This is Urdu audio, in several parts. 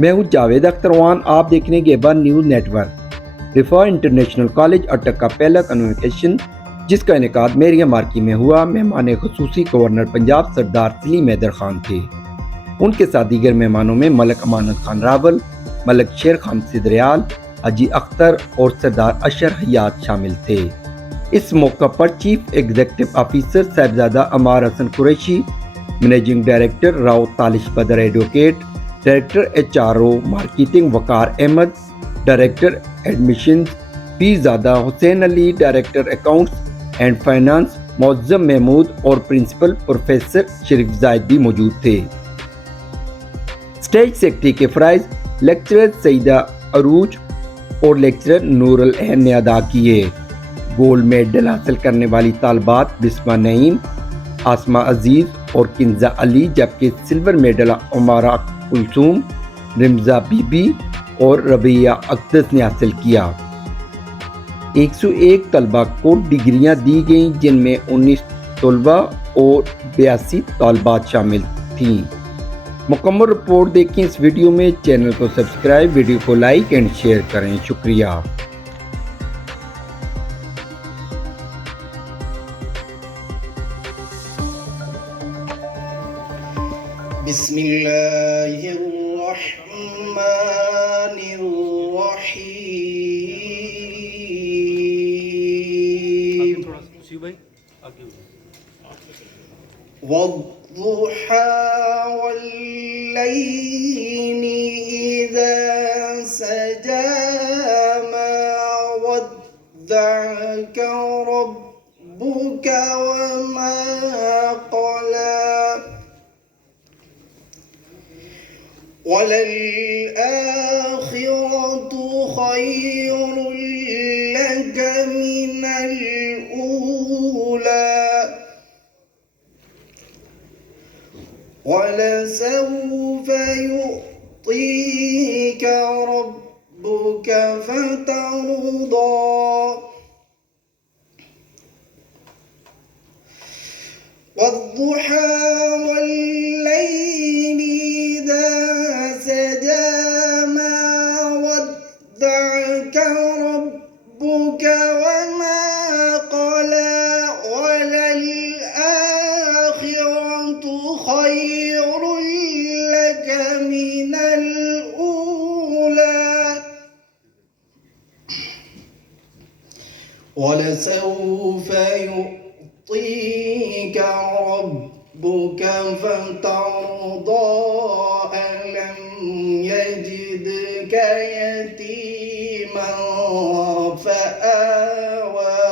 میں ہوں جاوید اختر وان، آپ دیکھ رہے ہیں گیبا news network. Rifah international college Attock کا پہلا کنوکیشن جس کا انعقاد میریا مارکی میں ہوا، مہمان خصوصی گورنر پنجاب سردار سلیم حیدر خان تھے۔ ان کے ساتھ دیگر مہمانوں میں ملک امانت خان راول، ملک شیر خان سدریال، حاجی اختر اور سردار اشر حیات شامل تھے۔ اس موقع پر chief executive officer Sahibzada Ammar Hassan Qureshi, managing director Rao Talish Badar advocate, director HR marketing Waqar Ahmed, director admissions Pirzada Hussain Ali, director accounts and finance Moazzam Mahmood اور پرنسپل پروفیسر شریف زاہد بھی موجود تھے۔ اسٹیج سیکرٹری کے فرائض لیکچرر سعیدہ عروج اور لیکچرر نور العین نے ادا کیے۔ گولڈ میڈل حاصل کرنے والی طالبات بسمہ نعیم، آسمہ عزیز اور کنزہ علی، جبکہ silver medal Ammara Kulsoom, Ramza Bibi اور ربیہ اقدس نے حاصل کیا۔ 101 طلبہ کو ڈگریاں دی گئیں، جن میں 19 طلبہ اور 82 طالبات شامل تھیں۔ مکمل رپورٹ دیکھیں اس ویڈیو میں۔ چینل کو سبسکرائب، ویڈیو کو لائک اینڈ شیئر کریں۔ شکریہ۔ بسم اللہ الرحمن الرحیم۔ والضحى والليل إذا سجى ما ودعك ربك وما قلى وللآخرة خير لك من الأولى ولسوف يعطيك ربك فترضى والضحى والليل إذا سجى ما ودعك ربك وما قلى وللآخرة خير لك من الأولى ولسوف يعطيك ربك فترضى ألم يجدك يتيما فآوى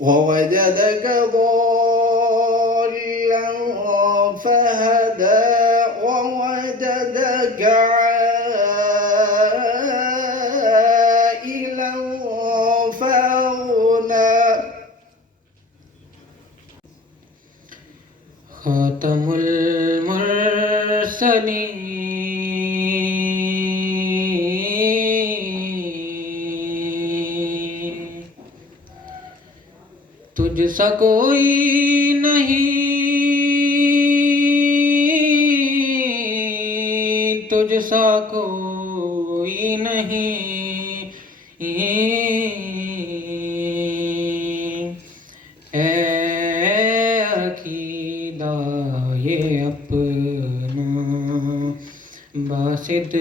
ووجدك ضالا فهدى ووجدك عائلا فأغنى خاتم المرسلین، تجھ سا کوئی نہیں، تجھ سا کوئی نہیں، اے عقیدہ یہ اپنا باسط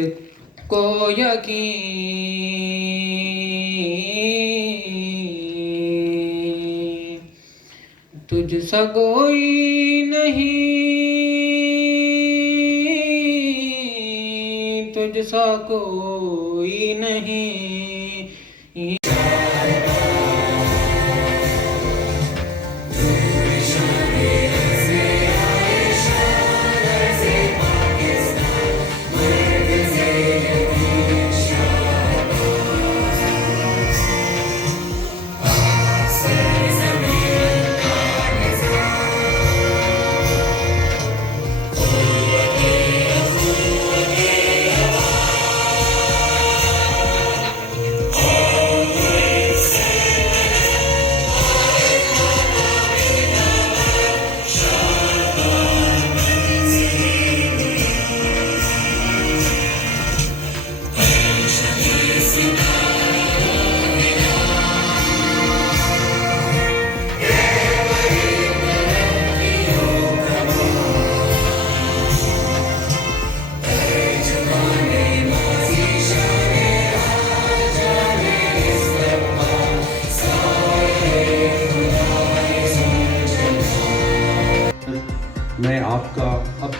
کو یقین، تجھ سا کوئی نہیں، تجھ سا کوئی نہیں۔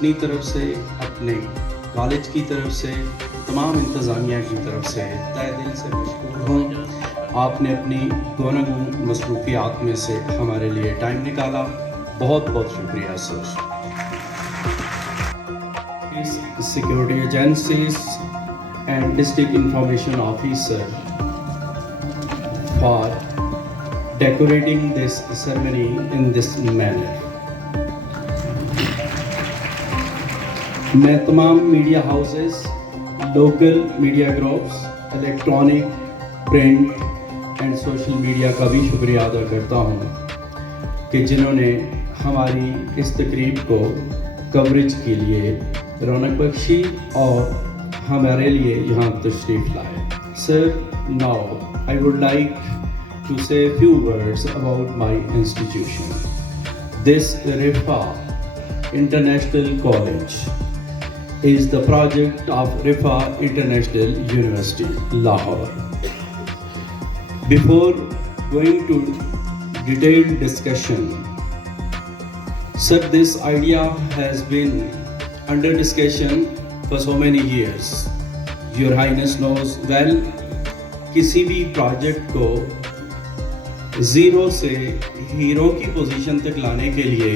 اپنی طرف سے، اپنے کالج کی طرف سے، تمام انتظامیہ کی طرف سے تہ دل سے مشکور ہوں. آپ نے اپنی گوناگون مصروفیات میں سے ہمارے لیے ٹائم نکالا. بہت بہت شکریہ sir. Security agencies and district information officer for decorating this ceremony in this manner. میں تمام media houses, local media groups, electronic, print and social media کا بھی شکریہ ادا کرتا ہوں کہ جنہوں نے ہماری اس تقریب کو کوریج کے لیے رونق بخشی اور ہمارے لیے یہاں تشریف لائے. سر، now I would like to say a few words about my institution. This RIFA International College is the project of RIFA International University, Lahore. Before going to detailed discussion, sir, this idea has been under discussion for so many years. Your Highness knows well, کسی بھی پروجیکٹ کو زیرو سے ہیرو کی پوزیشن تک لانے کے لیے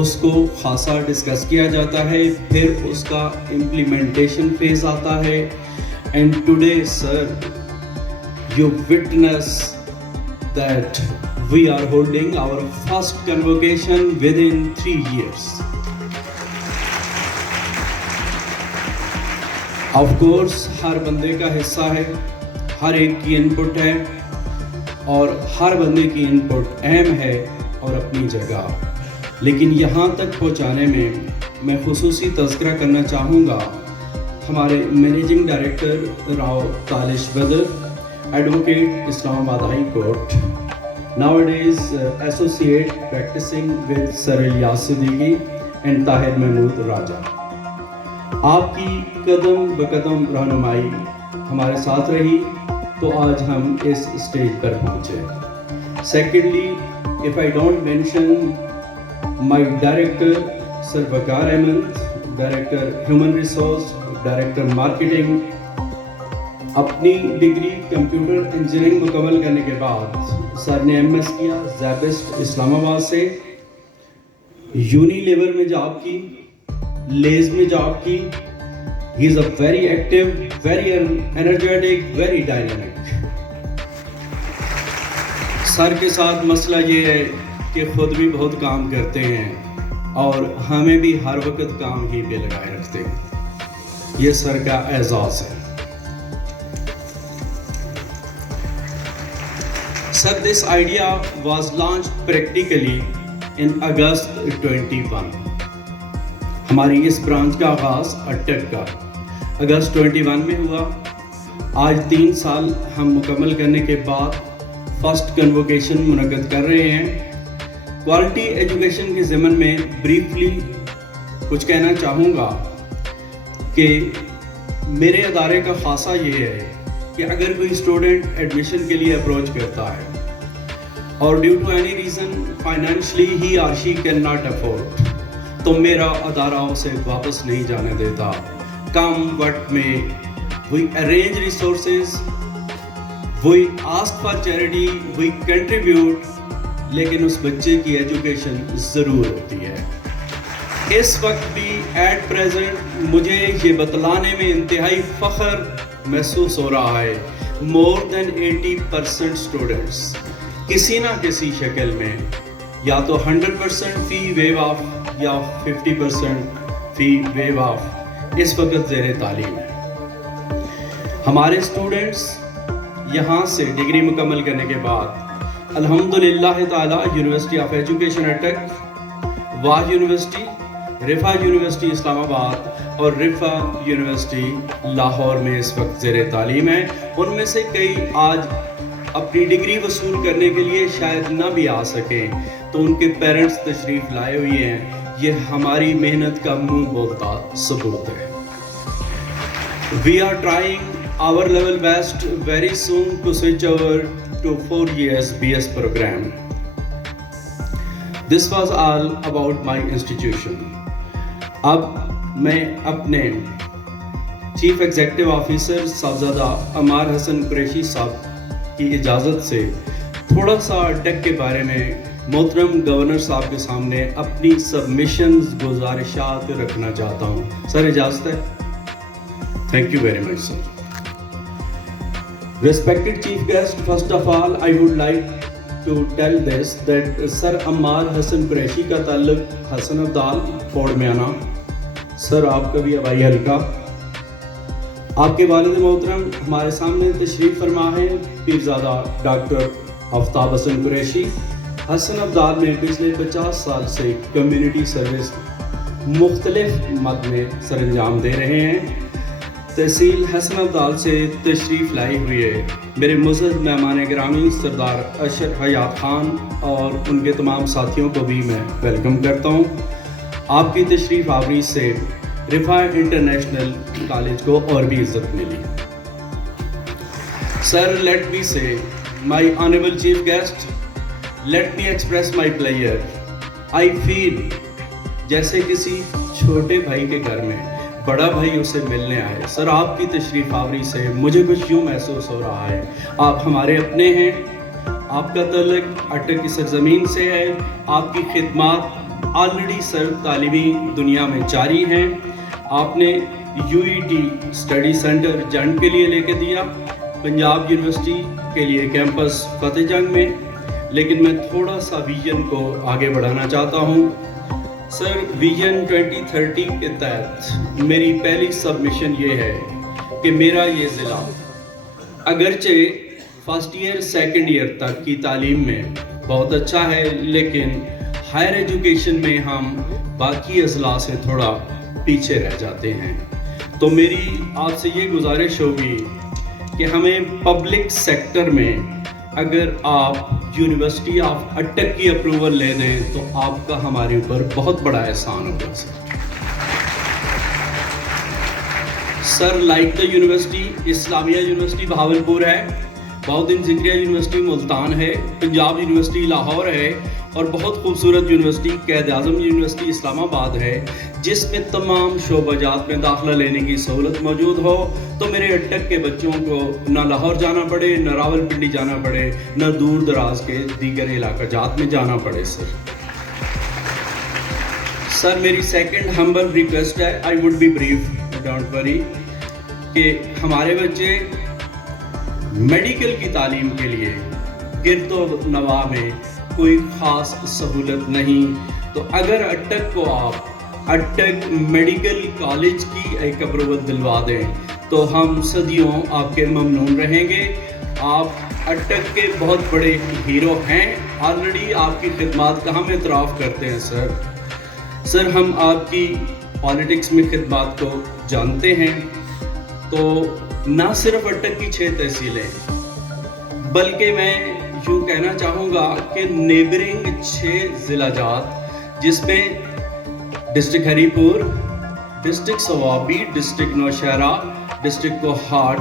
اس کو خاصا ڈسکس کیا جاتا ہے، پھر اس کا امپلیمنٹیشن فیز آتا ہے. And today sir you witness that we are holding our first convocation within 3 years. Of course ہر بندے کا حصہ ہے، ہر ایک کی انپٹ ہے، اور ہر بندے کی انپٹ اہم ہے اور اپنی جگہ. لیکن یہاں تک پہنچانے میں خصوصی تذکرہ کرنا چاہوں گا ہمارے managing director Rao Talish Badar, advocate Islamabad high court, nowadays associate practicing with sir Ilyas Siddiqui and Tahir Mahmood Raja. آپ کی قدم بقدم رہنمائی ہمارے ساتھ رہی تو آج ہم اس اسٹیج پر پہنچے. Secondly, if I don't mention my director sir Waqar Ahmed, director human resource, director marketing, اپنی ڈگری کمپیوٹر انجینئرنگ مکمل کرنے کے بعد سر نے ایم ایس کیا زیبسٹ اسلام آباد سے. یونیلیور میں جاب کی، لیز میں جاب کی. He is a very active, very energetic, very dynamic. سر کے ساتھ مسئلہ یہ ہے کہ خود بھی بہت کام کرتے ہیں اور ہمیں بھی ہر وقت کام ہی پہ لگائے رکھتے ہیں. یہ سر کا اعزاز ہے. Sir, this idea was launched practically in August 21. ہماری اس برانچ کا آغاز اٹک کا اگست 21 میں ہوا. آج 3 سال ہم مکمل کرنے کے بعد فرسٹ کنووکیشن منعقد کر رہے ہیں. کوالٹی ایجوکیشن کے ضمن میں بریفلی کچھ کہنا چاہوں گا کہ میرے ادارے کا خاصہ یہ ہے کہ اگر کوئی اسٹوڈنٹ ایڈمیشن کے لیے اپروچ کرتا ہے اور due to any reason financially ہی اور شی کین ناٹ افورڈ، تو میرا ادارہ اسے واپس نہیں جانے دیتا. کم وقت میں we arrange resources, we ask for charity, we contribute, لیکن اس بچے کی ایجوکیشن ضرور ہوتی ہے. اس وقت بھی ایٹ پریزنٹ مجھے یہ بتلانے میں انتہائی فخر محسوس ہو رہا ہے مور دین 80% اسٹوڈنٹس کسی نہ کسی شکل میں یا تو 100% فی ویو آف یا 50% فی ویو آف اس وقت زیر تعلیم ہے. ہمارے اسٹوڈنٹس یہاں سے ڈگری مکمل کرنے کے بعد الحمدللہ تعالی یونیورسٹی آف ایجوکیشن اٹک، واہ یونیورسٹی، رفا یونیورسٹی اسلام آباد اور رفا یونیورسٹی لاہور میں اس وقت زیر تعلیم ہے. ان میں سے کئی آج اپنی ڈگری وصول کرنے کے لیے شاید نہ بھی آ سکیں تو ان کے پیرنٹس تشریف لائے ہوئے ہیں. یہ ہماری محنت کا منہ بولتا ثبوت ہے. We are trying our level best very soon to switch over to 4 years BS program. This was all about my institution. اب میں اپنے chief executive officer Sahibzada Ammar Hassan Qureshi صاحب کی اجازت سے تھوڑا سا اٹک کے بارے میں محترم گورنر صاحب کے سامنے اپنی سبمیشنز گزارشات رکھنا چاہتا ہوں. سر اجازت ہے؟ Thank you very much sir. Respected chief guest, first of all, I would like to tell this that Sir Ammar Hassan Qureshi کا تعلق حسن عبدال فوڑ میانہ. سر آپ کا بھی ہوائی حلقہ. آپ کے والد محترم ہمارے سامنے تشریف فرما ہے پیرزادہ ڈاکٹر آفتاب حسن قریشی. حسن عبدال میں پچھلے 50 سال سے کمیونٹی سروس مختلف مد میں سر انجام دے رہے ہیں. تحصیل حسن عبدال سے تشریف لائی ہوئی ہے میرے معزز مہمان گرامی سردار اشرف حیات خان اور ان کے تمام ساتھیوں کو بھی میں ویلکم کرتا ہوں. آپ کی تشریف آوری سے رفاع انٹرنیشنل کالج کو اور بھی عزت ملی. سر let me say my honourable chief guest, let me express my player. I feel جیسے کسی چھوٹے بھائی کے گھر میں بڑا بھائی اسے ملنے آئے. سر آپ کی تشریف آوری سے مجھے کچھ یوں محسوس ہو رہا ہے آپ ہمارے اپنے ہیں. آپ کا تعلق اٹک کی سرزمین سے ہے. آپ کی خدمات آلریڈی سر تعلیمی دنیا میں جاری ہیں. آپ نے UET اسٹڈی سینٹر جنڈ کے لیے لے کے دیا, پنجاب یونیورسٹی کے لیے کیمپس فتح جنگ میں. لیکن میں تھوڑا سا ویژن کو آگے بڑھانا چاہتا ہوں. سر ویژن 2030 کے تحت میری پہلی سبمیشن یہ ہے کہ میرا یہ ضلع اگرچہ فرسٹ ایئر سیکنڈ ایئر تک کی تعلیم میں بہت اچھا ہے, لیکن ہائر ایجوکیشن میں ہم باقی اضلاع سے تھوڑا پیچھے رہ جاتے ہیں. تو میری آپ سے یہ گزارش ہوگی کہ ہمیں پبلک سیکٹر میں اگر آپ یونیورسٹی آف اٹک کی اپروول لے دیں تو آپ کا ہمارے اوپر بہت بڑا احسان ہوگا. Sir like the university, Islamia university Bahawalpur ہے, بہودین ذکریہ یونیورسٹی ملتان ہے, پنجاب یونیورسٹی لاہور ہے, اور بہت خوبصورت یونیورسٹی قائد اعظم یونیورسٹی اسلام آباد ہے, جس میں تمام شعبہ جات میں داخلہ لینے کی سہولت موجود ہو. تو میرے اٹک کے بچوں کو نہ لاہور جانا پڑے, نہ راول پنڈی جانا پڑے, نہ دور دراز کے دیگر علاقہ جات میں جانا پڑے. سر میری سیکنڈ ہمبل ریکویسٹ ہے, I would be brief, don't worry, کہ ہمارے بچے میڈیکل کی تعلیم کے لیے گرد و نواح میں کوئی خاص سہولت نہیں. تو اگر اٹک کو آپ اٹک میڈیکل کالج کی ایک اپروول دلوا دیں تو ہم صدیوں آپ کے ممنون رہیں گے. آپ اٹک کے بہت بڑے ہیرو ہیں, آلریڈی آپ کی خدمات کا ہم اعتراف کرتے ہیں. سر ہم آپ کی پالیٹکس میں خدمات کو جانتے ہیں. تو نہ صرف اٹک کی 6 تحصیلیں بلکہ میں یوں کہنا چاہوں گا کہ نیبرنگ 6 ضلع جات, جس میں district Haripur, district Swabi, district Nowshera, district Kohat,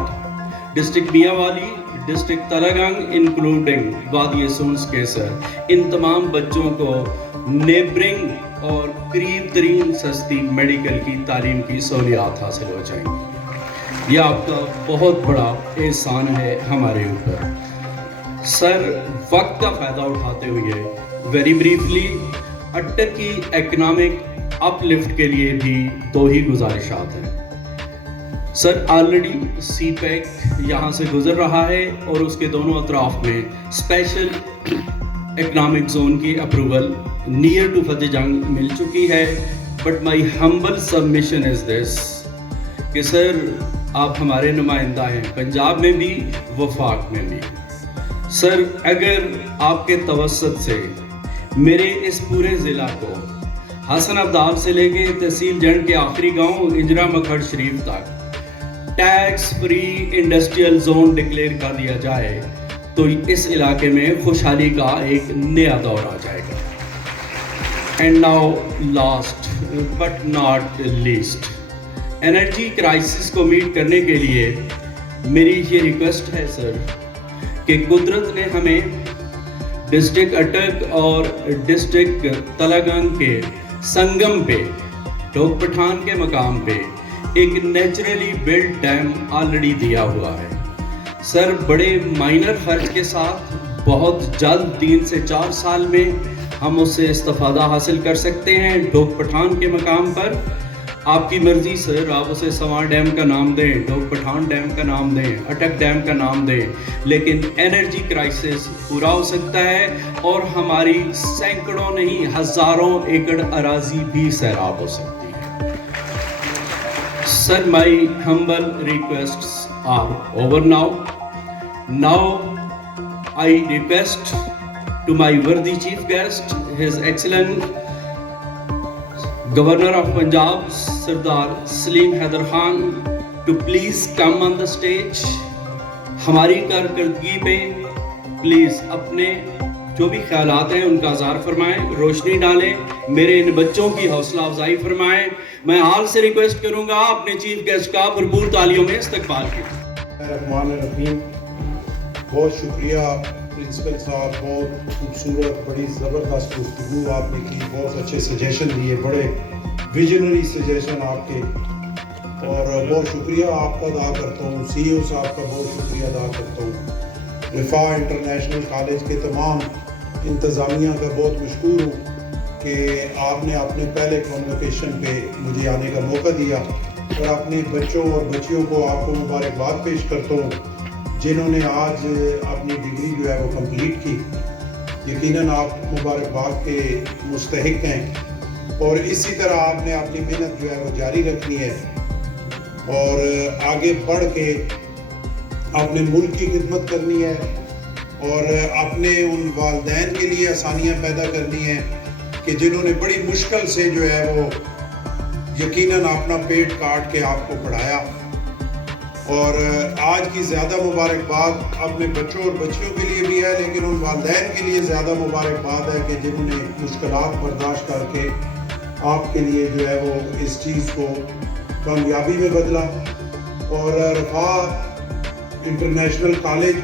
district Mianwali, district Talagang including وادی سونس کے سر, ان تمام بچوں کو نیبرنگ اور قریب ترین سستی میڈیکل کی تعلیم کی سہولیات حاصل ہو جائیں گی. یہ آپ کا بہت بڑا احسان ہے ہمارے اوپر. سر وقت کا فائدہ اٹھاتے ہوئے ویری بریفلی اٹک کی اکنامک اپ لفٹ کے لیے بھی 2 ہی گزارشات ہیں. سر آلریڈی سی پیک یہاں سے گزر رہا ہے اور اس کے دونوں اطراف میں اسپیشل اکنامک زون کی اپروول نیئر ٹو فتح جنگ مل چکی ہے. بٹ مائی ہمبل سبمیشن از دس کہ سر آپ ہمارے نمائندہ ہیں پنجاب میں بھی, وفاق میں بھی. سر اگر آپ کے توسط سے میرے اس پورے ضلع کو حسن عبدال سے لے کے تحصیل جنڈ کے آخری گاؤں انجرا مکھڑ شریف تک tax free industrial zone declare کر دیا جائے تو اس علاقے میں خوشحالی کا ایک نیا دور آ جائے گا. And now last but not least, energy crisis کو میٹ کرنے کے لیے میری یہ ریکویسٹ ہے سر کہ قدرت نے ہمیں ڈسٹرکٹ اٹک اور ڈسٹرکٹ تلنگانگ کے سنگم پہ ڈوک پٹھان کے مقام پہ ایک نیچرلی بلڈ ڈیم آلریڈی دیا ہوا ہے سر. بڑے مائنر خرچ کے ساتھ بہت جلد 3 سے 4 سال میں ہم اس سے استفادہ حاصل کر سکتے ہیں. ڈوک پٹھان کے مقام پر آپ کی مرضی سر, آپ اسے سواں ڈیم کا نام دیں, ڈوک پٹھان ڈیم کا نام دیں, اٹک ڈیم کا نام دیں, لیکن انرجی کرائسس پورا ہو سکتا ہے اور ہماری سینکڑوں نہیں ہزاروں ایکڑ اراضی بھی سیراب ہو سکتی ہے. Sir, my humble requests are over now. Now I request to my worthy chief guest, His Excellency Governor of Punjab, Sardar Salim Haider Khan, to please come on the stage. ہماری کارکردگی پہ پلیز اپنے جو بھی خیالات ہیں ان کا اظہار فرمائیں, روشنی ڈالیں, میرے ان بچوں کی حوصلہ افزائی فرمائیں. میں حال سے ریکویسٹ کروں گا اپنے چیف گیسٹ کا بھرپور تالیوں میں استقبال کیجیے. الرحمن الرحیم. بہت شکریہ پرنسپل صاحب, بہت خوبصورت بڑی زبردست گفتگو آپ نے کی, بہت اچھے سجیشن دیے, بڑے ویژنری سجیشن آپ کے, اور بہت شکریہ آپ کا ادا کرتا ہوں. سی او صاحب کا بہت شکریہ ادا کرتا ہوں. رفاع انٹرنیشنل کالج کے تمام انتظامیہ کا بہت مشکور ہوں کہ آپ نے اپنے پہلے کنووکیشن پہ مجھے آنے کا موقع دیا, اور اپنے بچوں اور بچیوں کو آپ کو مبارکباد پیش کرتا ہوں جنہوں نے آج اپنی ڈگری جو ہے وہ کمپلیٹ کی. یقیناً آپ مبارکباد کے مستحق ہیں, اور اسی طرح آپ نے اپنی محنت جو ہے وہ جاری رکھنی ہے اور آگے بڑھ کے اپنے ملک کی خدمت کرنی ہے, اور اپنے ان والدین کے لیے آسانیاں پیدا کرنی ہیں کہ جنہوں نے بڑی مشکل سے جو ہے وہ یقیناً اپنا پیٹ کاٹ کے آپ کو پڑھایا. اور آج کی زیادہ مبارکباد اپنے بچوں اور بچیوں کے لیے بھی ہے, لیکن ان والدین کے لیے زیادہ مبارکباد ہے کہ جنہوں نے مشکلات برداشت کر کے آپ کے لیے جو ہے وہ اس چیز کو کامیابی میں بدلا. اور رفاع انٹرنیشنل کالج,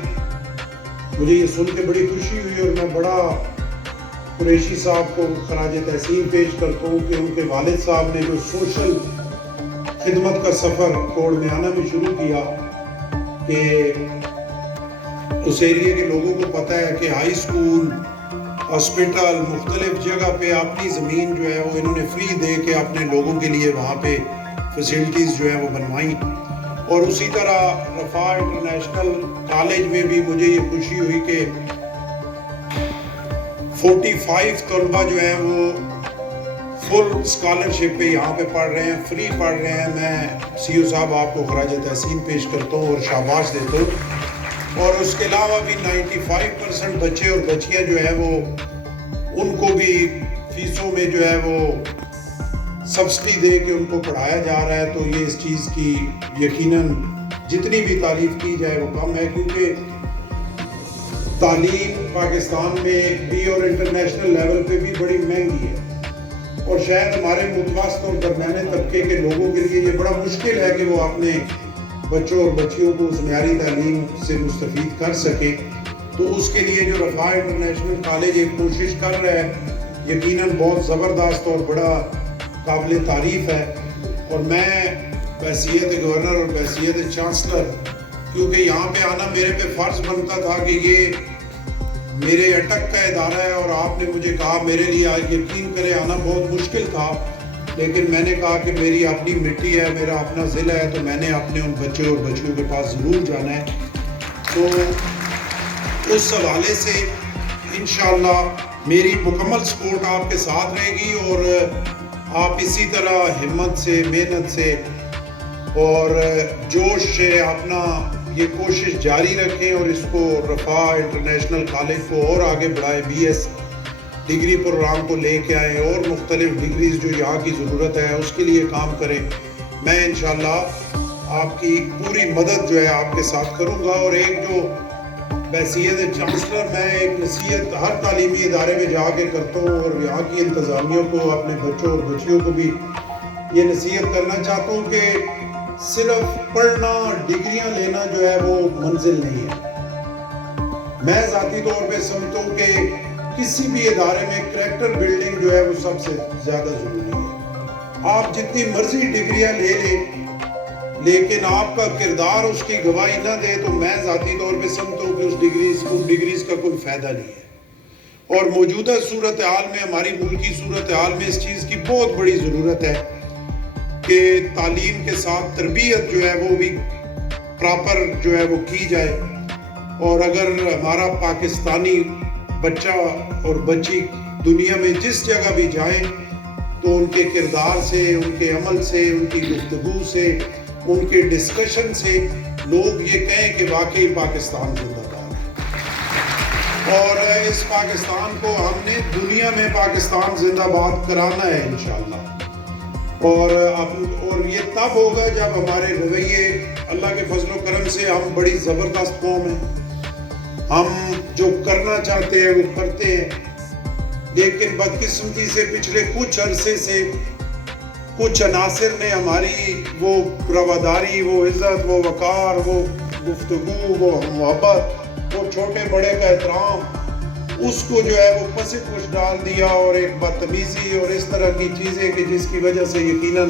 مجھے یہ سن کے بڑی خوشی ہوئی, اور میں بڑا قریشی صاحب کو خراج تحسین پیش کرتا ہوں کہ ان کے والد صاحب نے جو سوشل خدمت کا سفر کوڑ میانہ میں شروع کیا, کہ اس ایریے کے لوگوں کو پتہ ہے کہ ہائی سکول, ہاسپٹل, مختلف جگہ پہ اپنی زمین جو ہے وہ انہوں نے فری دے کے اپنے لوگوں کے لیے وہاں پہ فیسلٹیز جو ہیں وہ بنوائیں. اور اسی طرح رفاع انٹرنیشنل کالج میں بھی مجھے یہ خوشی ہوئی کہ 45 طلبہ جو ہیں وہ فل اسکالرشپ پہ یہاں پہ پڑھ رہے ہیں, فری پڑھ رہے ہیں. میں سی او صاحب آپ کو خراج تحسین پیش کرتا ہوں اور شاباش دیتا ہوں. اور اس کے علاوہ بھی 95% بچے اور بچیاں جو ہیں وہ ان کو بھی فیسوں میں جو ہے وہ سبسڈی دے کے ان کو پڑھایا جا رہا ہے. تو یہ اس چیز کی یقیناً جتنی بھی تعریف کی جائے وہ کم ہے, کیونکہ تعلیم پاکستان میں بھی اور انٹرنیشنل لیول پہ بھی بڑی مہنگی ہے, اور شاید ہمارے متوسط اور درمیانے طبقے کے لوگوں کے لیے یہ بڑا مشکل ہے کہ وہ اپنے بچوں اور بچیوں کو اس معیاری تعلیم سے مستفید کر سکے. تو اس کے لیے جو رفاع انٹرنیشنل کالج ایک کوشش کر رہا ہے یقیناً بہت زبردست اور بڑا قابل تعریف ہے. اور میں بحیثیت گورنر اور بحیثیت چانسلر, کیونکہ یہاں پہ آنا میرے پہ فرض بنتا تھا کہ یہ میرے اٹک کا ادارہ ہے, اور آپ نے مجھے کہا, میرے لیے یقین کرے آنا بہت مشکل تھا, لیکن میں نے کہا کہ میری اپنی مٹی ہے, میرا اپنا ضلع ہے, تو میں نے اپنے ان بچوں اور بچیوں کے پاس ضرور جانا ہے. تو اس حوالے سے انشاءاللہ میری مکمل سپورٹ آپ کے ساتھ رہے گی, اور آپ اسی طرح ہمت سے, محنت سے اور جوش سے اپنا یہ کوشش جاری رکھیں, اور اس کو رفاع انٹرنیشنل کالج کو اور آگے بڑھائیں, بی ایس ڈگری پروگرام کو لے کے آئیں, اور مختلف ڈگریز جو یہاں کی ضرورت ہے اس کے لیے کام کریں. میں انشاءاللہ آپ کی پوری مدد جو ہے آپ کے ساتھ کروں گا. اور ایک جو بحیثیت چانسلر میں ایک نصیحت ہر تعلیمی ادارے میں جا کے کرتا ہوں, اور یہاں کی انتظامیہ کو, اپنے بچوں اور بچیوں کو بھی یہ نصیحت کرنا چاہتا ہوں کہ صرف پڑھنا, ڈگریاں لینا جو ہے وہ منزل نہیں ہے. میں ذاتی طور پہ سمجھتا ہوں کہ کسی بھی ادارے میں کریکٹر بلڈنگ جو ہے وہ سب سے زیادہ ضروری ہے. آپ جتنی مرضی ڈگریاں لے لیں لیکن آپ کا کردار اس کی گواہی نہ دے تو میں ذاتی طور پہ سمجھتا ہوں کہ ان ڈگریز کا کوئی فائدہ نہیں ہے. اور موجودہ صورتحال میں, ہماری ملکی صورتحال میں اس چیز کی بہت بڑی ضرورت ہے کہ تعلیم کے ساتھ تربیت جو ہے وہ بھی پراپر جو ہے وہ کی جائے. اور اگر ہمارا پاکستانی بچہ اور بچی دنیا میں جس جگہ بھی جائیں تو ان کے کردار سے, ان کے عمل سے, ان کی گفتگو سے, ان کے ڈسکشن سے لوگ یہ کہیں کہ واقعی پاکستان زندہ باد ہے. اور اس پاکستان کو ہم نے دنیا میں پاکستان زندہ باد کرانا ہے انشاءاللہ. اور یہ تب ہوگا جب ہمارے رویے, اللہ کے فضل و کرم سے ہم بڑی زبردست قوم ہیں, ہم جو کرنا چاہتے ہیں وہ کرتے ہیں. لیکن بدقسمتی سے پچھلے کچھ عرصے سے کچھ عناصر نے ہماری وہ رواداری, وہ عزت, وہ وقار, وہ گفتگو, وہ محبت, وہ چھوٹے بڑے کا احترام, اس کو جو ہے وہ پس پش ڈال دیا. اور ایک بدتمیزی اور اس طرح کی چیزیں کہ جس کی وجہ سے یقیناً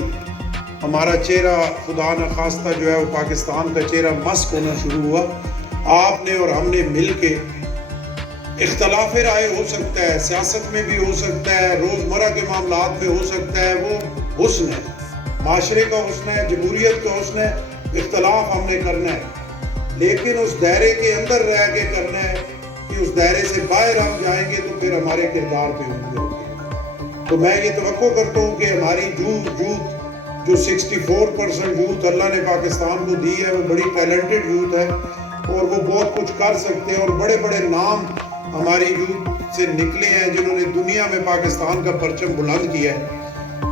ہمارا چہرہ خدا نخواستہ جو ہے وہ پاکستان کا چہرہ مسخ ہونا شروع ہوا. آپ نے اور ہم نے مل کے, اختلاف رائے ہو سکتا ہے, سیاست میں بھی ہو سکتا ہے, روزمرہ کے معاملات میں ہو سکتا ہے, وہ حسن ہے, معاشرے کا حسن ہے, جمہوریت کا حسن ہے. اختلاف ہم نے کرنا ہے لیکن اس دائرے کے اندر رہ کے کرنا ہے کہ اس دائرے سے باہر ہم جائیں گے تو پھر ہمارے کردار پہ انگلی ہوگی. تو میں یہ توقع کرتا ہوں کہ ہماری یوتھ جو 64% یوتھ اللہ نے پاکستان کو دی ہے وہ بڑی ٹیلنٹڈ یوتھ ہے اور وہ بہت کچھ کر سکتے ہیں. اور بڑے بڑے نام ہماری یوتھ سے نکلے ہیں جنہوں نے دنیا میں پاکستان کا پرچم بلند کیا ہے.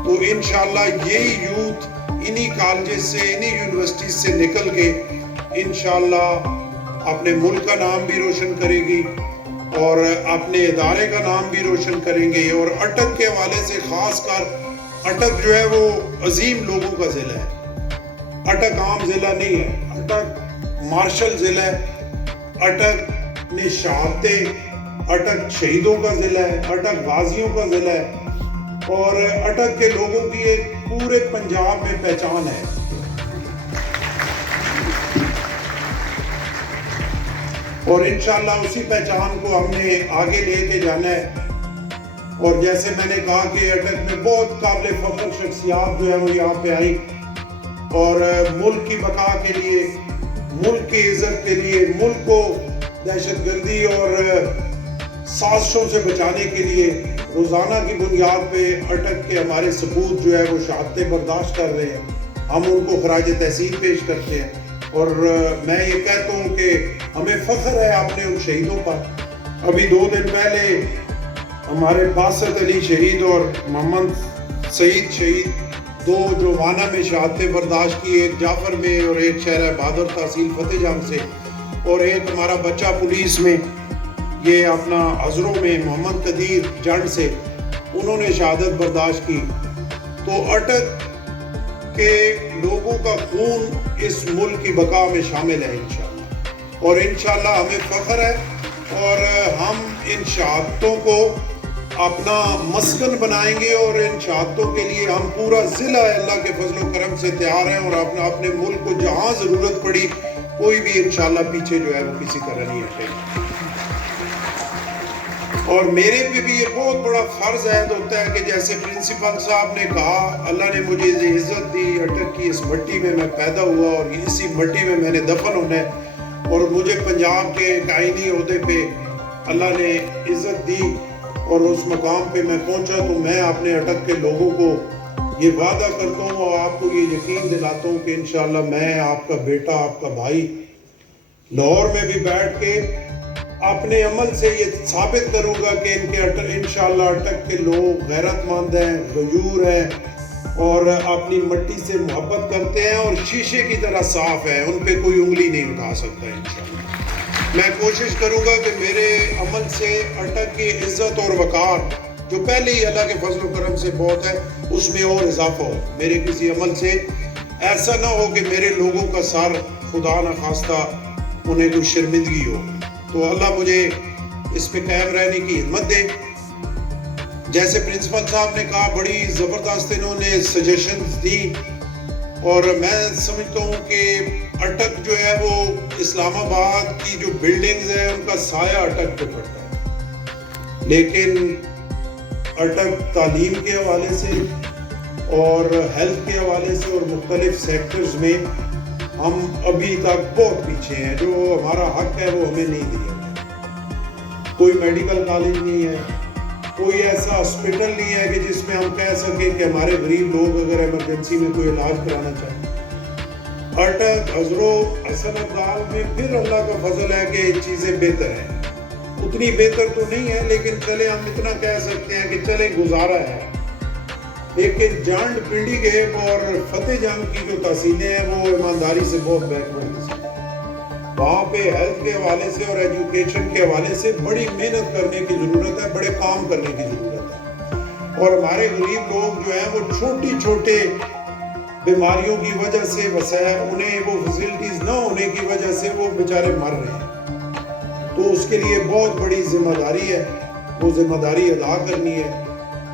تو انشاءاللہ یہی یوتھ انہی کالجز سے, انہی یونیورسٹیز سے نکل کے انشاءاللہ اپنے ملک کا نام بھی روشن کرے گی اور اپنے ادارے کا نام بھی روشن کریں گے. اور اٹک کے حوالے سے خاص کر, اٹک جو ہے وہ عظیم لوگوں کا ضلع ہے. اٹک عام ضلع نہیں ہے, اٹک مارشل ضلع ہے, اٹک نے شہادتیں, اٹک شہیدوں کا ضلع ہے, اٹک غازیوں کا ضلع ہے اور اٹک کے لوگوں کی ایک پورے پنجاب میں پہچان ہے. اور انشاءاللہ اسی پہچان کو ہم نے آگے لے کے جانا ہے. اور جیسے میں نے کہا کہ اٹک میں بہت قابل فخر شخصیات جو ہے وہ یہاں پہ آئی اور ملک کی بقا کے لیے, ملک کی عزت کے لیے, ملک کو دہشت گردی اور سازشوں سے بچانے کے لیے روزانہ کی بنیاد پہ اٹک کے ہمارے سپوت جو ہے وہ شہادتیں برداشت کر رہے ہیں. ہم ان کو خراج تحسین پیش کرتے ہیں اور میں یہ کہتا ہوں کہ ہمیں فخر ہے اپنے ان شہیدوں پر. ابھی 2 دن پہلے ہمارے باسط علی شہید اور محمد سعید شہید, 2 جو وانا میں شہادتیں برداشت کی, ایک جعفر میں اور ایک شہر بہادر تحصیل فتح جنگ سے, اور ایک ہمارا بچہ پولیس میں یہ اپنا عذروں میں محمد قدیر جنڈ سے, انہوں نے شہادت برداشت کی. تو اٹک کے لوگوں کا خون اس ملک کی بقا میں شامل ہے انشاءاللہ اور انشاءاللہ ہمیں فخر ہے اور ہم ان شہادتوں کو اپنا مسکن بنائیں گے اور ان شہادتوں کے لیے ہم پورا ضلع اللہ کے فضل و کرم سے تیار ہیں اور اپنے ملک کو جہاں ضرورت پڑی کوئی بھی انشاءاللہ پیچھے جو ہے وہ کسی طرح نہیں ہٹے گا. اور میرے پہ بھی یہ بہت بڑا فرض عائد ہوتا ہے کہ جیسے پرنسپل صاحب نے کہا, اللہ نے مجھے یہ عزت دی, اٹک کی اس مٹی میں میں پیدا ہوا اور اسی مٹی میں میں نے دفن ہونا ہے اور مجھے پنجاب کے ایک آئینی عہدے پہ اللہ نے عزت دی اور اس مقام پہ میں پہنچا. تو میں اپنے اٹک کے لوگوں کو یہ وعدہ کرتا ہوں اور آپ کو یہ یقین دلاتا ہوں کہ انشاءاللہ میں آپ کا بیٹا, آپ کا بھائی لاہور میں بھی بیٹھ کے اپنے عمل سے یہ ثابت کروں گا کہ انشاءاللہ اٹک کے لوگ غیرت مند ہیں, غیور ہیں اور اپنی مٹی سے محبت کرتے ہیں اور شیشے کی طرح صاف ہیں, ان پہ کوئی انگلی نہیں اٹھا سکتا انشاءاللہ. میں کوشش کروں گا کہ میرے عمل سے اٹک کی عزت اور وقار جو پہلے ہی اللہ کے فضل و کرم سے بہت ہے اس میں اور اضافہ ہو. میرے کسی عمل سے ایسا نہ ہو کہ میرے لوگوں کا سر خدا نخواستہ انہیں کوئی شرمندگی ہو. تو اللہ مجھے اس پہ قائم رہنے کی ہمت دے. جیسے پرنسپل صاحب نے کہا بڑی زبردست انہوں نے سجیشنز دی، اور میں سمجھتا ہوں کہ اٹک جو ہے وہ اسلام آباد کی جو بلڈنگز ہیں ان کا سایہ اٹک پہ پڑتا ہے، لیکن اٹک تعلیم کے حوالے سے اور ہیلتھ کے حوالے سے اور مختلف سیکٹرز میں ہم ابھی تک بہت پیچھے ہیں. جو ہمارا حق ہے وہ ہمیں نہیں دیا گیا. کوئی میڈیکل کالج نہیں ہے، کوئی ایسا ہاسپٹل نہیں ہے کہ جس میں ہم کہہ سکیں کہ ہمارے غریب لوگ اگر ایمرجنسی میں کوئی علاج کرانا چاہیں. اٹک، ہزرو، حسن ابدال میں پھر اللہ کا فضل ہے کہ چیزیں بہتر ہیں. اتنی بہتر تو نہیں ہے لیکن چلے ہم اتنا کہہ سکتے ہیں کہ چلے گزارا ہے. لیکن جانڈ پنڈی گیب اور فتح جنگ کی جو تحصیلیں ہیں وہ ایمانداری سے بہت بیکورڈ ہیں. وہاں پہ ہیلتھ کے حوالے سے اور ایجوکیشن کے حوالے سے بڑی محنت کرنے کی ضرورت ہے، بڑے کام کرنے کی ضرورت ہے. اور ہمارے غریب لوگ جو ہیں وہ چھوٹی چھوٹے بیماریوں کی وجہ سے وسائل، انہیں وہ فیسلٹیز نہ ہونے کی وجہ سے وہ بیچارے مر رہے ہیں. تو اس کے لیے بہت بڑی ذمہ داری ہے، وہ ذمہ داری ادا کرنی ہے.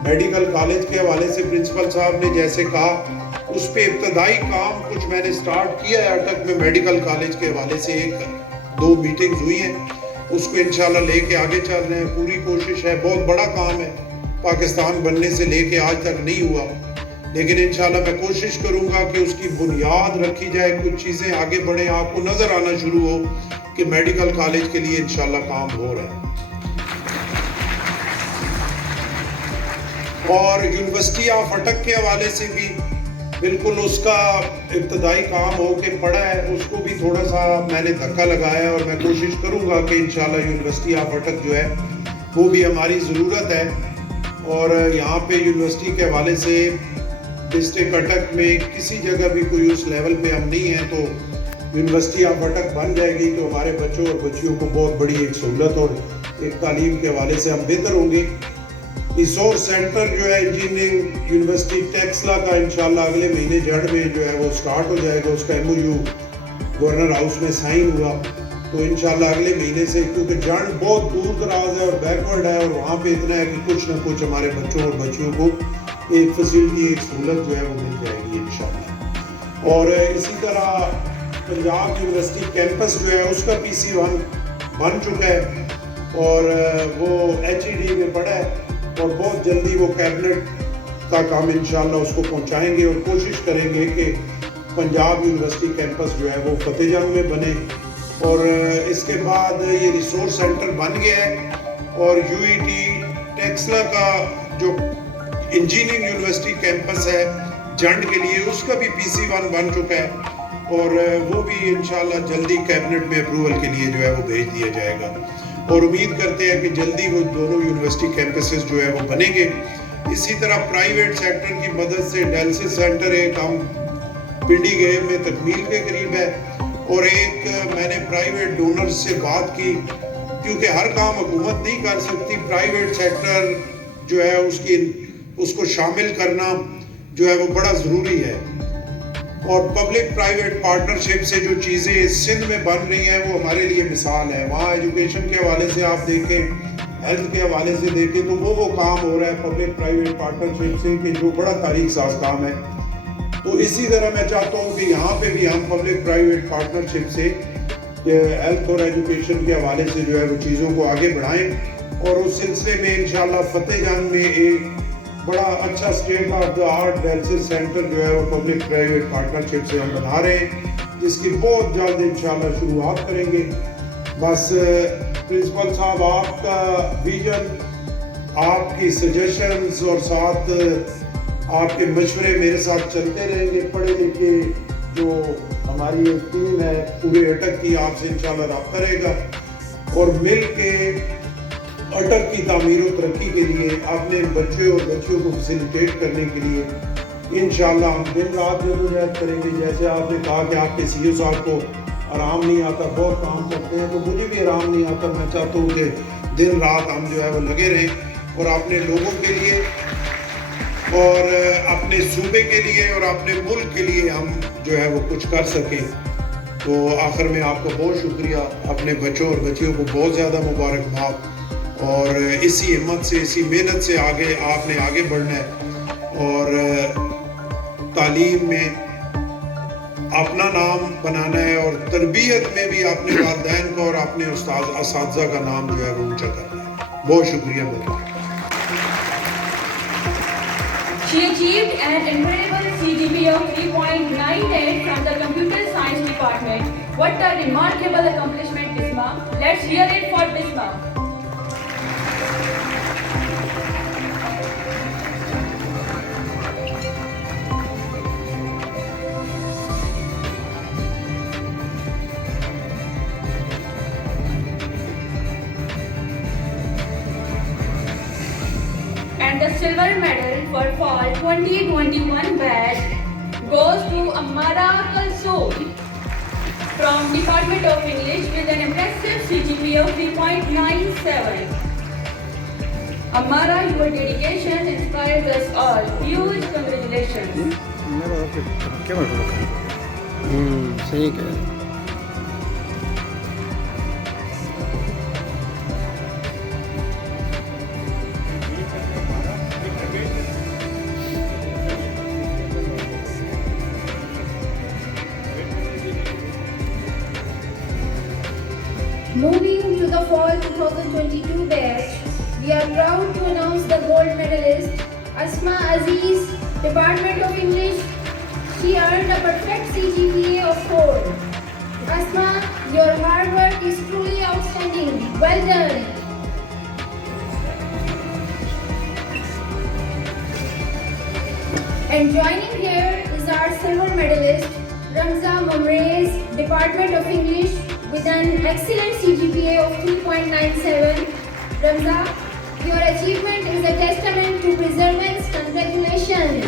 میڈیکل کالج کے حوالے سے پرنسپل صاحب نے جیسے کہا اس پہ ابتدائی کام کچھ میں نے سٹارٹ کیا ہے. اٹک میں میڈیکل کالج کے حوالے سے 1-2 میٹنگز ہوئی ہیں، اس کو انشاءاللہ لے کے آگے چل رہے ہیں. پوری کوشش ہے، بہت بڑا کام ہے، پاکستان بننے سے لے کے آج تک نہیں ہوا، لیکن انشاءاللہ میں کوشش کروں گا کہ اس کی بنیاد رکھی جائے، کچھ چیزیں آگے بڑھیں، آپ کو نظر آنا شروع ہو کہ میڈیکل کالج کے لیے انشاءاللہ کام ہو رہا ہے. اور یونیورسٹی آف اٹک کے حوالے سے بھی بالکل اس کا ابتدائی کام ہو کے پڑا ہے، اس کو بھی تھوڑا سا میں نے دھکا لگایا ہے اور میں کوشش کروں گا کہ انشاءاللہ یونیورسٹی آف اٹک جو ہے وہ بھی ہماری ضرورت ہے. اور یہاں پہ یونیورسٹی کے حوالے سے ڈسٹرکٹ اٹک میں کسی جگہ بھی کوئی اس لیول پہ ہم نہیں ہیں، تو یونیورسٹی آف اٹک بن جائے گی تو ہمارے بچوں اور بچیوں کو بہت بڑی ایک سہولت اور ایک تعلیم کے حوالے سے ہم بہتر ہوں گے. ریسورس سینٹر جو ہے انجینئرنگ یونیورسٹی ٹیکسلا کا انشاءاللہ اگلے مہینے جڑ میں جو ہے وہ سٹارٹ ہو جائے گا. اس کا MOU گورنر ہاؤس میں سائن ہوا، تو انشاءاللہ اگلے مہینے سے، کیونکہ جڑ بہت دور دراز ہے اور بیکورڈ ہے، اور وہاں پہ اتنا ہے کہ کچھ نہ کچھ ہمارے بچوں اور بچیوں کو ایک فیسلٹی، ایک سہولت جو ہے وہ مل جائے گی انشاءاللہ. اور اسی طرح پنجاب یونیورسٹی کیمپس جو ہے اس کا PC1 بن چکا ہے اور وہ HED میں پڑا ہے، اور بہت جلدی وہ کیبنٹ تک ہم انشاءاللہ اس کو پہنچائیں گے اور کوشش کریں گے کہ پنجاب یونیورسٹی کیمپس جو ہے وہ فتح جنگ میں بنے. اور اس کے بعد یہ ریسورس سینٹر بن گیا ہے، اور UET ٹیکسلا کا جو انجینئرنگ یونیورسٹی کیمپس ہے جنڈ کے لیے، اس کا بھی PC1 بن چکا ہے، اور وہ بھی انشاءاللہ جلدی کیبنٹ میں اپروول کے لیے جو ہے وہ بھیج دیا جائے گا. اور امید کرتے ہیں کہ جلدی وہ دونوں یونیورسٹی کیمپسز جو ہے وہ بنیں گے. اسی طرح پرائیویٹ سیکٹر کی مدد سے ڈائلسس سینٹر ایک ہم پنڈی گیب میں تکمیل کے قریب ہے، اور ایک میں نے پرائیویٹ ڈونرز سے بات کی، کیونکہ ہر کام حکومت نہیں کر سکتی، پرائیویٹ سیکٹر جو ہے اس کو شامل کرنا جو ہے وہ بڑا ضروری ہے. اور پبلک پرائیویٹ پارٹنرشپ سے جو چیزیں سندھ میں بن رہی ہیں وہ ہمارے لیے مثال ہے. وہاں ایجوکیشن کے حوالے سے آپ دیکھیں، ہیلتھ کے حوالے سے دیکھیں، تو وہ کام ہو رہا ہے پبلک پرائیویٹ پارٹنرشپ سے کہ جو بڑا تاریخ ساز کام ہے. تو اسی طرح میں چاہتا ہوں کہ یہاں پہ بھی ہم پبلک پرائیویٹ پارٹنرشپ سے ہیلتھ اور ایجوکیشن کے حوالے سے جو ہے وہ چیزوں کو آگے بڑھائیں. اور اس سلسلے میں انشاءاللہ فتح جنگ میں ایک بڑا اچھا state of the art dialysis centre جو ہے وہ پبلک پرائیویٹ پارٹنرشپ سے ہم بنا رہے ہیں، جس کی بہت جلد انشاءاللہ شروعات کریں گے. بس پرنسپل صاحب، آپ کا ویژن، آپ کی سجیشنز اور ساتھ آپ کے مشورے میرے ساتھ چلتے رہیں گے. پڑھے لکھے جو ہماری ایک ٹیم ہے پورے اٹک کی، آپ سے انشاءاللہ رابطہ رہے گا، اور مل کے اٹک کی تعمیر و ترقی کے لیے اپنے بچوں اور بچیوں کو فیسیلیٹیٹ کرنے کے لیے انشاءاللہ ہم دن رات جدوجہد کریں گے. جیسے آپ نے کہا کہ آپ کے CEO صاحب کو آرام نہیں آتا، بہت کام کرتے ہیں، تو مجھے بھی آرام نہیں آتا. میں چاہتا ہوں کہ دن رات ہم جو ہے وہ لگے رہیں اور اپنے لوگوں کے لیے اور اپنے صوبے کے لیے اور اپنے ملک کے لیے ہم جو ہے وہ کچھ کر سکیں. تو آخر میں آپ کا بہت شکریہ، اپنے بچوں اور بچیوں کو بہت زیادہ مبارکباد، اور اسی ہمت سے اسی محنت سے آگے آپ نے آگے بڑھنا ہے اور تعلیم میں اپنا نام بنانا ہے اور تربیت میں بھی اپنے والدین کا اور اپنے اساتذہ کا نام جو ہے وہ اونچا کرنا ہے. بہت شکریہ میرا. She achieved an incredible CGPA of 3.98 from the Computer Science Department. What a remarkable accomplishment, Bisma. Let's hear it for Bisma. And the silver medal for fall 2021 batch goes to Amara Kalsoon from Department of English with an impressive CGPA of 3.97. Amara, your dedication inspires us all. Huge congratulations. صحیح کہہ رہے ہیں. Moving to the fall 2022 batch, we are proud to announce the gold medalist Asma Aziz, Department of English. She earned a perfect CGPA of 4. Asma, your hard work is truly outstanding. Well done. And joining here is our silver medalist Ramza Mamrez, Department of English, with an excellent CGPA of 3.97. Ramza, your achievement is a testament to perseverance. Congratulations.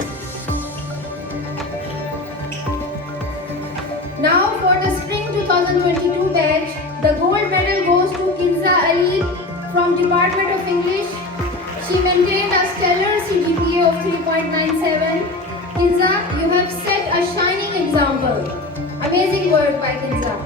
Now for the spring 2022 batch, the gold medal goes to Kinza Ali from Department of English. She maintained a stellar CGPA of 3.97. Kinza, you have set a shining example. Amazing work by Kinza.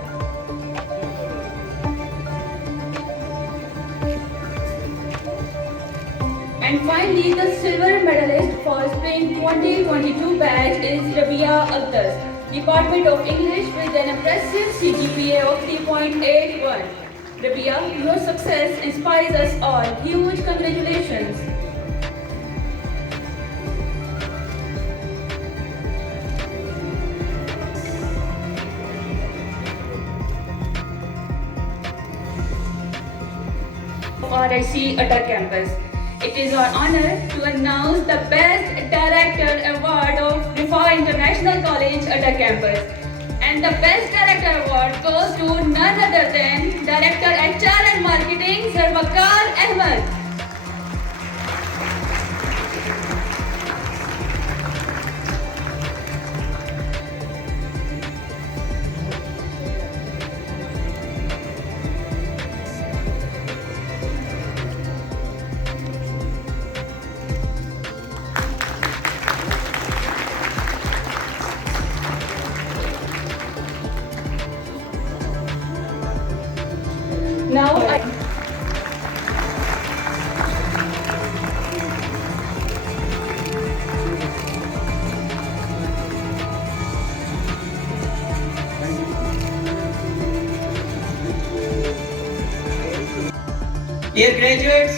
And finally, the silver medalist for spring 2022 batch is Rabia Akhtar, Department of English with an impressive CGPA of 3.81. Rabia, your success inspires us all. Huge congratulations. RIC Atta Campus. It is our honor to announce the Best Director Award of Rifa International College Atta Campus. And the Best Director Award goes to none other than Director HR and Marketing, Zulfikar Ahmed. Now Dear graduates,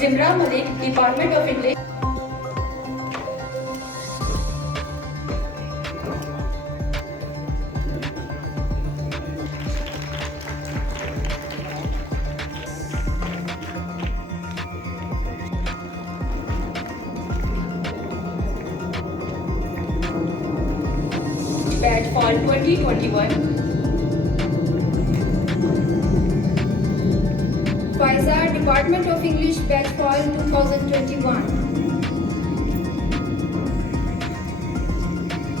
Zimra Malik, Department of English. batch fall 2021. Faiza, Department of English, batch fall 2021.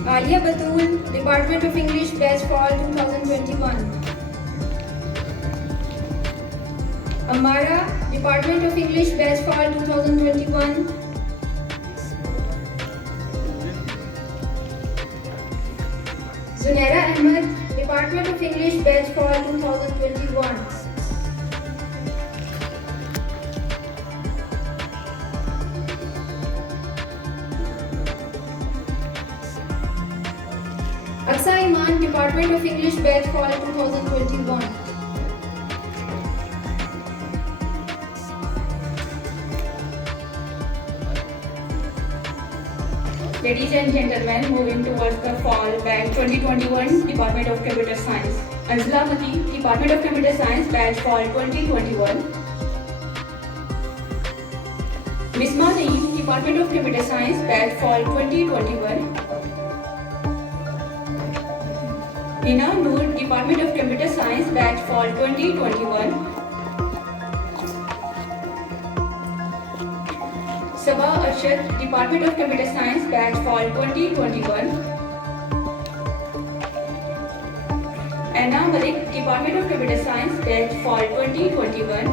Alia Batul, Department of English, batch fall 2021. Amara, Department of English, batch fall 2021. Zunaira Ahmed, Department of English, batch fall 2021. Aksa Iman, Department of English, batch fall 2021. Ladies and gentlemen, moving towards the fall batch 2021, Department of Computer Science. Anzla Mati, Department of Computer Science, batch fall 2021. Misma Naeem, Department of Computer Science, batch fall 2021. Hina Noor, Department of Computer Science, batch fall 2021. Sabah Arshad, Department of Computer Science, batch fall 2021. Anna Malik, Department of Computer Science, batch fall 2021.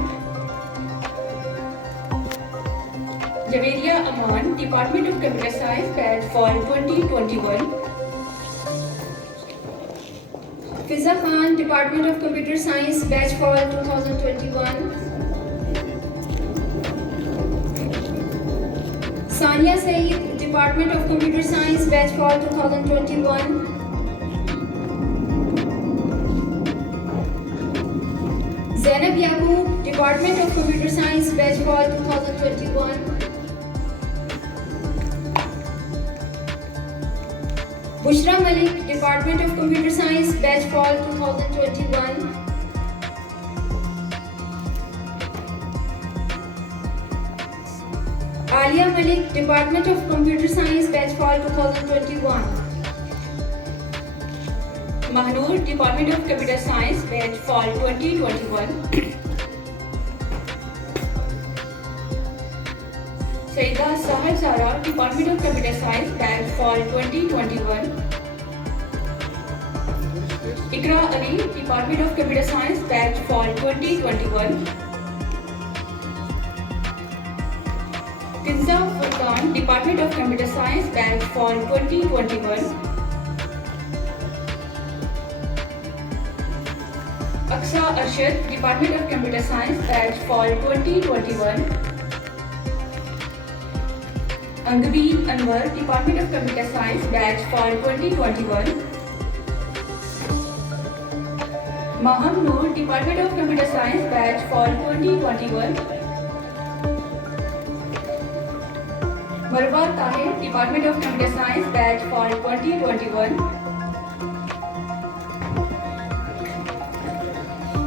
Javeria Aman, Department of Computer Science, batch fall 2021. Fiza Khan, Department of Computer Science, batch fall 2021. Sania Saeed, Department of Computer Science, batch fall 2021. Zainab Yaqub, Department of Computer Science, batch fall 2021. Bushra Malik, Department of Computer Science, batch fall 2021. Alia Malik, Department of Computer Science, batch fall 2021. Mahnoor, Department of Computer Science, batch fall 2021. Saida Sahar Zara, Department of Computer Science, batch fall 2021. Ikra Ali, Department of Computer Science, batch fall 2021. Tinza Furqan, Department of Computer Science, batch fall 2021. Aksa Arshad, Department of Computer Science, batch fall 2021. Angabir Anwar, Department of Computer Science, batch fall 2021. Maham Noor, Department of Computer Science, batch fall 2021. Marwa Tahir, Department of Computer Science, batch fall 2021.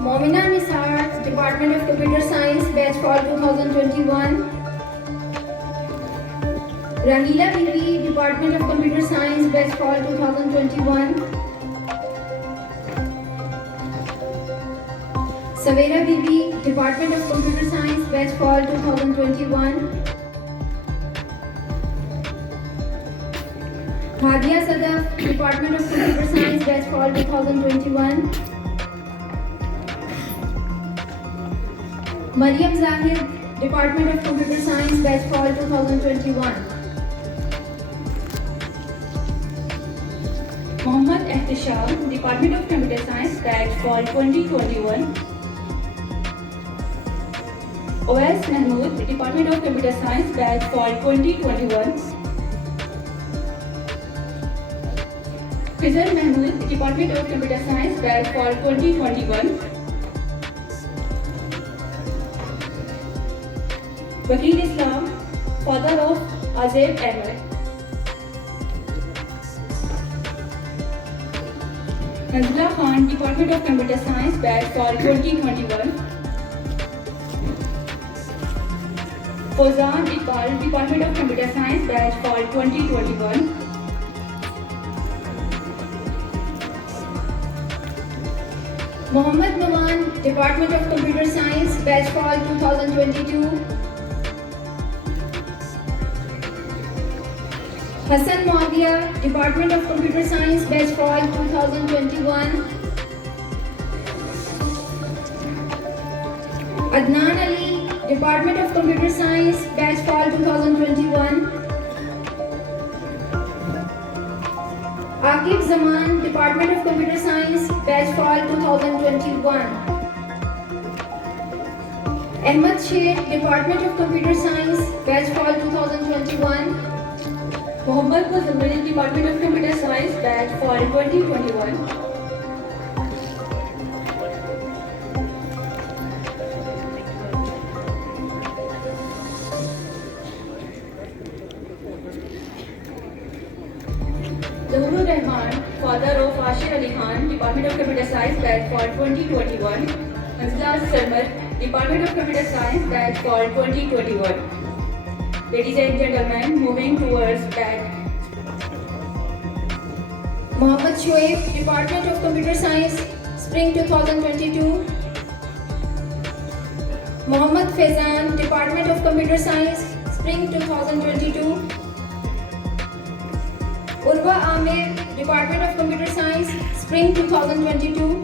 Momina Nisar, Department of Computer Science, batch fall 2021. Rahila Bibi, Department of Computer Science, batch fall 2021. Savera Bibi, Department of Computer Science, batch fall 2021. Hadia Sadaf, Department of Computer Science, batch fall 2021. Mariam Zahid, Department of Computer Science, batch fall 2021. Mohammad Ehtisham, Department of Computer Science, batch fall 2021. OS Mahmood, Department of Computer Science, batch fall 2021. Fizal Mahmood, Department of Computer Science, batch fall 2021. Wakil Islam, father of Azeb Ahmed. Nazla Khan, Department of Computer Science, batch fall 2021. Fozan Iqbal, Department of Computer Science, batch fall 2021. Mohammad Numan, Department of Computer Science, Batch Fall 2022. Hassan Muawiyah, Department of Computer Science, Batch Fall 2021. Adnan Ali, Department of Computer Science, Batch Fall 2021. Aqib Zaman, Department of Computer Science, Batch Fall 2021. Ahmed Sheikh, Department of Computer Science, Batch Fall 2021. Mohammad Muzammil, Department of Computer Science, Batch Fall 2021. Zahrur Rahman, father of Ashir Ali Khan, Department of Computer Science, Batch Fall 2021. Hamza Sarmar, Department of Computer Science, Batch Fall 2021. Ladies and gentlemen, moving towards batch. Mohammad Shoaib, Department of Computer Science, Spring 2022. Mohammad Faizan, Department of Computer Science, Spring 2022. Urwa Amir, Department of Computer Science, Spring 2022.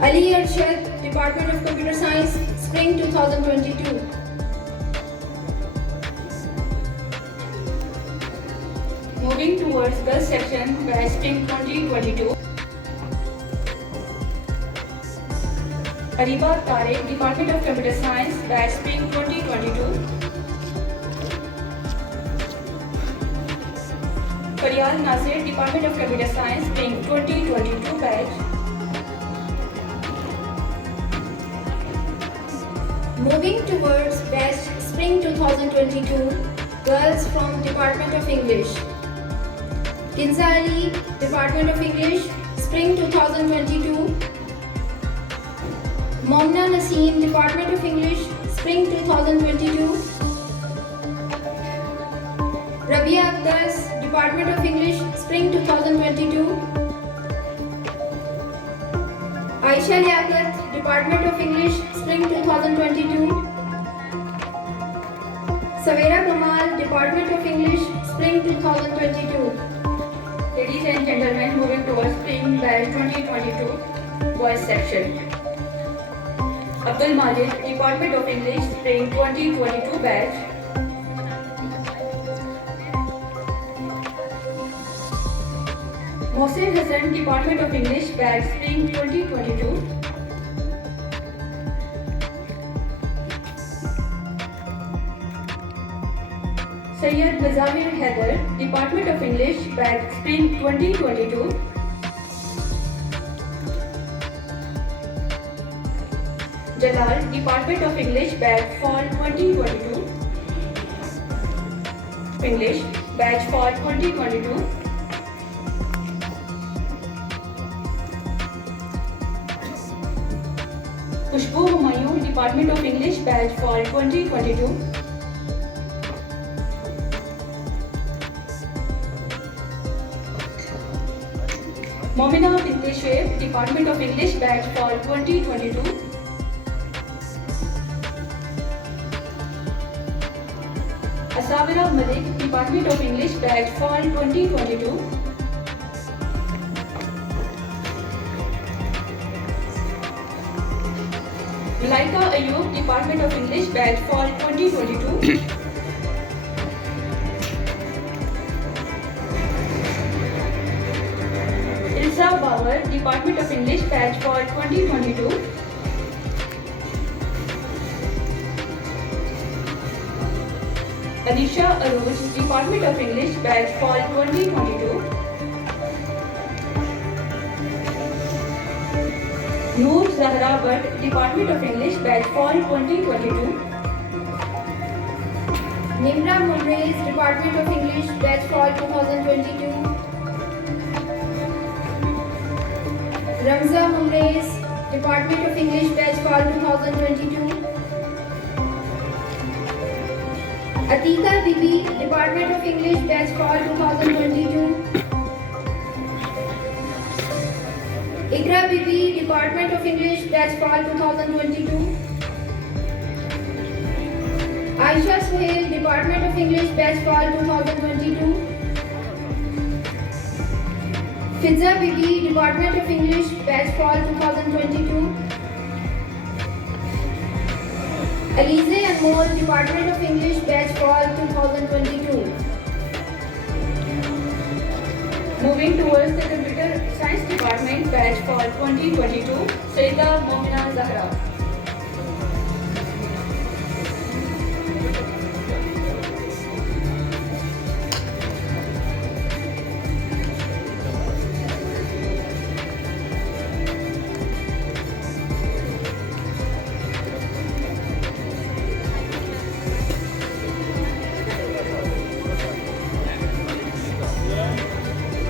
Ali Arshad, Department of Computer Science, Spring 2022. Moving towards girls section, batch Spring 2022. Ariba Tariq, Department of Computer Science, batch Spring 2022. Faryal Nasir, Department of Computer Science, Spring 2022 batch. Moving towards batch Spring 2022, girls from Department of English. Kinza Ali, Department of English, Spring 2022. Momna Naseem, Department of English, Spring 2022. Rabia Akhtar, Department of English, Spring 2022. Aisha Liaquat, Department of English, Spring 2022. Savera Kamal, Department of English, Spring 2022. Ladies and gentlemen, moving towards Spring batch 2022, boys section. Abdul Malik, Department of English, Spring 2022 batch. Mohsin Hassan, Department of English, batch Spring 2022. Sayyid Mazahir Haider, Department of English, batch Spring 2022. Jalal, Department of English, batch Fall 2022. English, batch Fall 2022. Khushbu Humayun, Department of English, batch Fall 2022. Momina Binte Shoaib, Department of English, batch Fall 2022. Asabira Malik, Department of English, batch Fall 2022. Laika Ayub, Department of English, batch Fall 2022. Ilsa Bauer, Department of English, batch Fall 2022. Anisha Aruj, Department of English, batch Fall 2022. Noor Zahra Bhatt, Department of English, batch Fall 2022. Nimra Mumrez, Department of English, batch Fall 2022. Ramza Mumrez, Department of English, batch Fall 2022. Atika Bibi, Department of English, batch Fall 2022. Ikra Bibi, Department of English, Batch Fall 2022. Aisha Suhail, Department of English, Batch Fall 2022. Fizza Bibi, Department of English, Batch Fall 2022. Alize Anmol, Department of English, Batch Fall 2022. Moving towards the Computer Science Department, Batch Fall 2022, Sayyida Momina Zahra.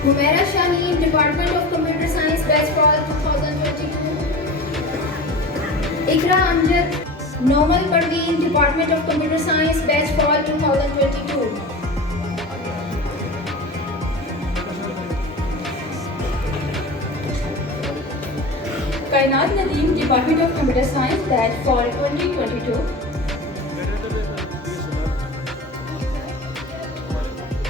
Humaira Shaheen, Department of Computer Science, Batch Fall 2022. Ikra Amjad, Nomal Parveen, Department of Computer Science, Batch Fall 2022. Kainat Nadeem, Department of Computer Science, Batch Fall 2022.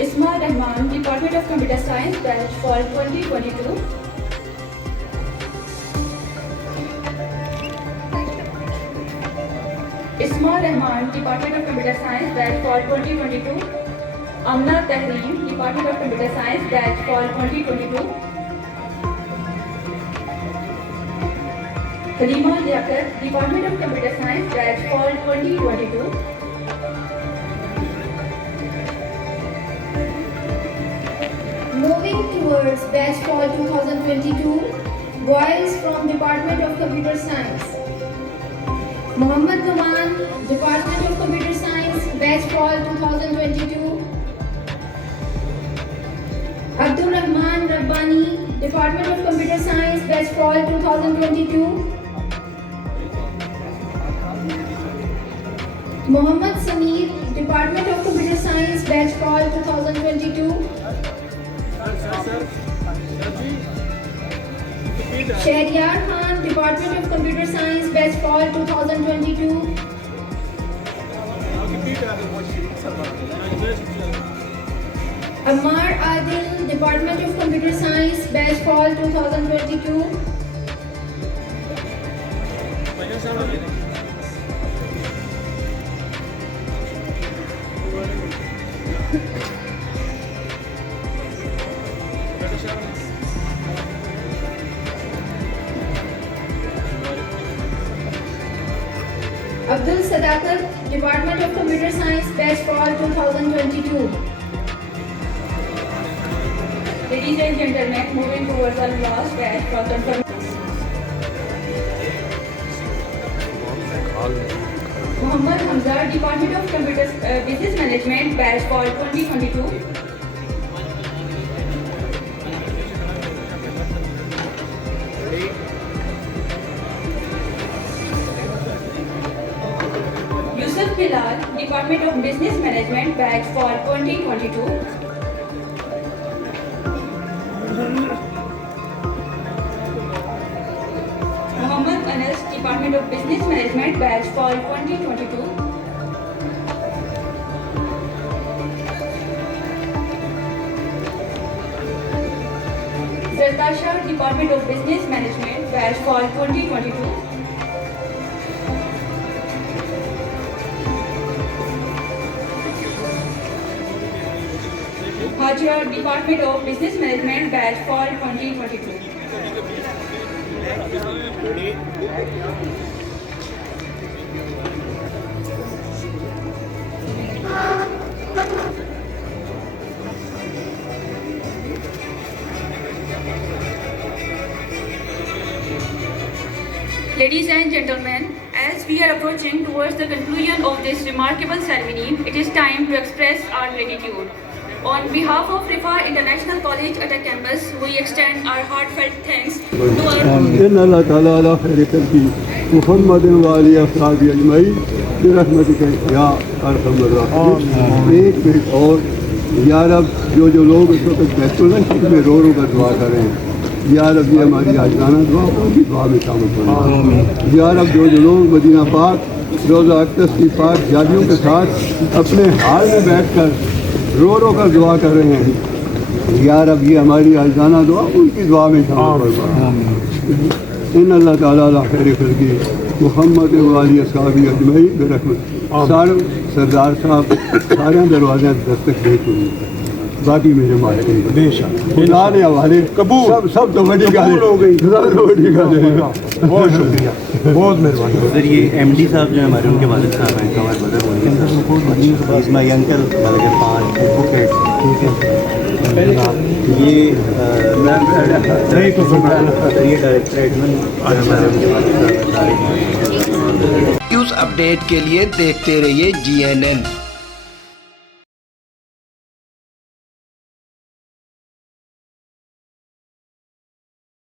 Isma Rahman, Department of Computer Science, Batch Fall 2022. Isma Rahman, Department of Computer Science, Batch Fall 2022. Amna Tahreem, Department of Computer Science, Batch Fall 2022. Halima Liaquat, Department of Computer Science, Batch Fall 2022. Moving towards Batch Fall 2022, boys from Department of Computer Science. Mohammad Numan, Department of Computer Science, Batch Fall 2022. Abdul Rahman Rabbani, Department of Computer Science, Batch Fall 2022. Mohammad Sameer, Department of Computer Science, Batch Fall 2022. Shahriyar Khan, Department of Computer Science, Batch Fall 2022. Ammar Adil, Department of Computer Science, Batch Fall 2022. Abdul Sadaqat, Department of Computer Science, Batch Fall 2022. Ladies and gentlemen, moving towards our last batch for confirmation. Muhammad Hamza, Department of Computer Business Management, Batch Fall 2022. Yusuf Bilal, Department of Business Management, Batch Fall 2022. Muhammad Anas, Department of Business Management, Batch Fall 2022. Zartasha, Department of Business Management, Batch Fall 2022. Hajra, Department of Business Management, Batch Fall 2022. Ladies and gentlemen, as we are approaching towards the conclusion of this remarkable ceremony, it is time to express our gratitude. On behalf of Rifa International College at a campus, we extend our heartfelt thanks to our إن الله تعالى على خير خلقه محمد وعلى أصحابه أجمعين برحمتك يا أرحم الراحمين. ایک منٹ اور یا رب جو لوگ اس وقت بیت اللہ شریف میں رو کر دعا کر رہے ہیں یا رب یہ ہماری آجانہ دعا ان کی دعا میں شامل فرما یا رب جو لوگ مدینہ پاک روزہ اقدس کی پاک جالیوں کے ساتھ اپنے حال میں بیٹھ کر رو کر دعا کر رہے ہیں یا رب یہ ہماری آجانہ دعا ان کی دعا میں شامل فرما ان اللہ تعالیٰ علی خیر خلقی محمد والی اصحابی اجمعین برحمت سارے سردار صاحب سارے دروازے دستک دے چکے باقی میرے مالک بے شک خدا نے حوالے قبول سب تو بڑی گل ہو گئی بہت شکریہ بہت مہربانی سر یہ ایم ڈی صاحب جو ہیں ہمارے ان کے والد صاحب ہیں کنور بدر ولی از مائی انکل بلکہ 5 ایڈوکیٹ یہ ڈائریکٹریٹ میں نیوز اپڈیٹ کے لیے دیکھتے رہیے GNN